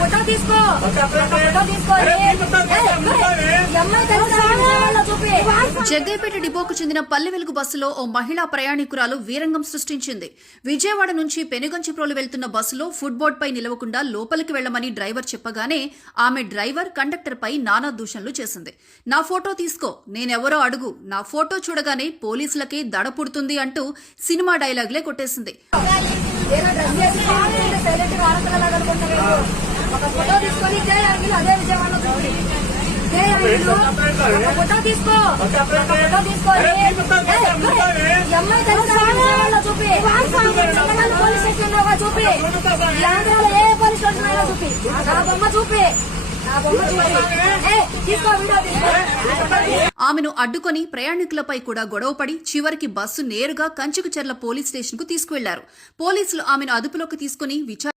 Photo తీసుకో జగ్గైపేట డిపోకు చెందిన పల్లె వెలుగు బస్సులో ఓ మహిళా ప్రయాణికురాలు వీరంగం సృష్టించింది. విజయవాడ నుంచి పెనుగంచిప్రోలు వెళ్తున్న బస్సులో ఫుడ్ బోర్డ్ పై నిలవకుండా లోపలికి వెళ్లమని డ్రైవర్ చెప్పగానే ఆమె డ్రైవర్ కండక్టర్ పై నానా దూషణలు చేసింది. నా ఫోటో తీసుకో, నేనెవరో అడుగు, నా ఫోటో చూడగానే పోలీసులకే దడ పుడుతుంది అంటూ సినిమా డైలాగులే కొట్టేసింది. ఫోటో తీసుకో చూపి బొమ్మ చూపి ఆమెను అడ్డుకొని ప్రయాణికులపై కూడా గొడవపడి చివరికి బస్సు నేరుగా కంచుకుచెర్ల పోలీస్ స్టేషన్ కు తీసుకువెళ్లారు. పోలీసులు ఆమెను అదుపులోకి తీసుకుని